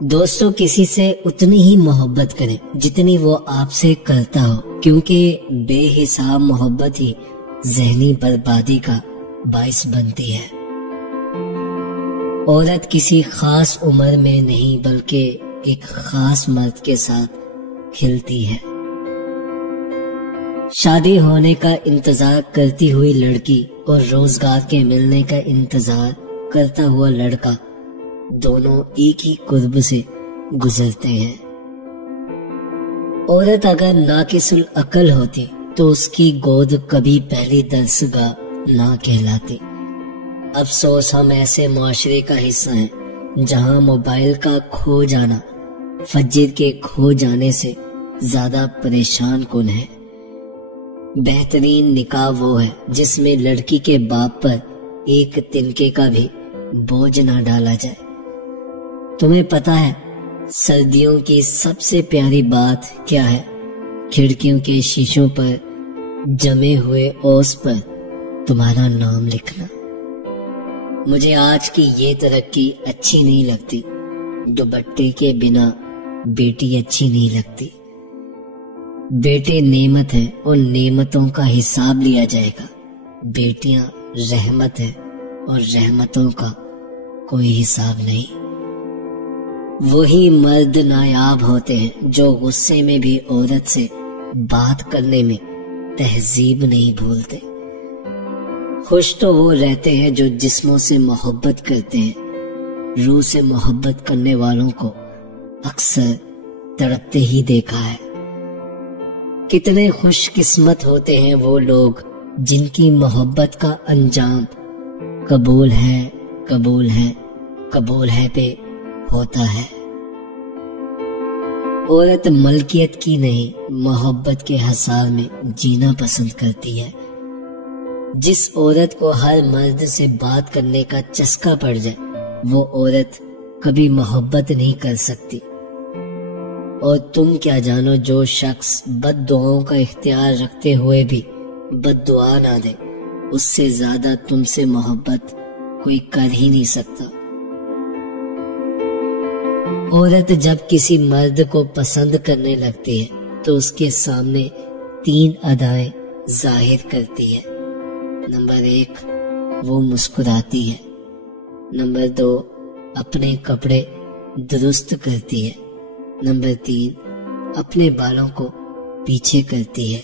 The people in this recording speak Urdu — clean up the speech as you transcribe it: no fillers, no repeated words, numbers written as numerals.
دوستو کسی سے اتنی ہی محبت کریں جتنی وہ آپ سے کرتا ہو، کیونکہ بے حساب محبت ہی ذہنی بربادی کا باعث بنتی ہے۔ عورت کسی خاص عمر میں نہیں بلکہ ایک خاص مرد کے ساتھ کھلتی ہے۔ شادی ہونے کا انتظار کرتی ہوئی لڑکی اور روزگار کے ملنے کا انتظار کرتا ہوا لڑکا دونوں ایک ہی قرب سے گزرتے ہیں۔ عورت اگر ناقص العقل ہوتی تو اس کی گود کبھی پہلی درسگاہ نہ کہلاتی۔ افسوس ہم ایسے معاشرے کا حصہ ہیں جہاں موبائل کا کھو جانا فجر کے کھو جانے سے زیادہ پریشان کن ہے۔ بہترین نکاح وہ ہے جس میں لڑکی کے باپ پر ایک تنکے کا بھی بوجھ نہ ڈالا جائے۔ تمہیں پتا ہے سردیوں کی سب سے پیاری بات کیا ہے؟ کھڑکیوں کے شیشوں پر جمے ہوئے اوس پر تمہارا نام لکھنا۔ مجھے آج کی یہ ترقی اچھی نہیں لگتی، دوپٹے کے بنا بیٹی اچھی نہیں لگتی۔ بیٹے نعمت ہیں، ان نعمتوں کا حساب لیا جائے گا۔ بیٹیاں رحمت ہیں اور رحمتوں کا کوئی حساب نہیں۔ وہی مرد نایاب ہوتے ہیں جو غصے میں بھی عورت سے بات کرنے میں تہذیب نہیں بھولتے۔ خوش تو وہ رہتے ہیں جو جسموں سے محبت کرتے ہیں، روح سے محبت کرنے والوں کو اکثر تڑپتے ہی دیکھا ہے۔ کتنے خوش قسمت ہوتے ہیں وہ لوگ جن کی محبت کا انجام قبول ہے قبول ہے قبول ہے پہ ہوتا ہے۔ عورت ملکیت کی نہیں محبت کے حصار میں جینا پسند کرتی ہے۔ جس عورت کو ہر مرد سے بات کرنے کا چسکا پڑ جائے وہ عورت کبھی محبت نہیں کر سکتی۔ اور تم کیا جانو جو شخص بد دعاؤں کا اختیار رکھتے ہوئے بھی بد دعا نہ دے، اس سے زیادہ تم سے محبت کوئی کر ہی نہیں سکتا۔ عورت جب کسی مرد کو پسند کرنے لگتی ہے تو اس کے سامنے 3 ادائیں ظاہر کرتی ہے۔ نمبر 1 وہ مسکراتی ہے۔ نمبر 2 اپنے کپڑے درست کرتی ہے۔ نمبر 3 اپنے بالوں کو پیچھے کرتی ہے۔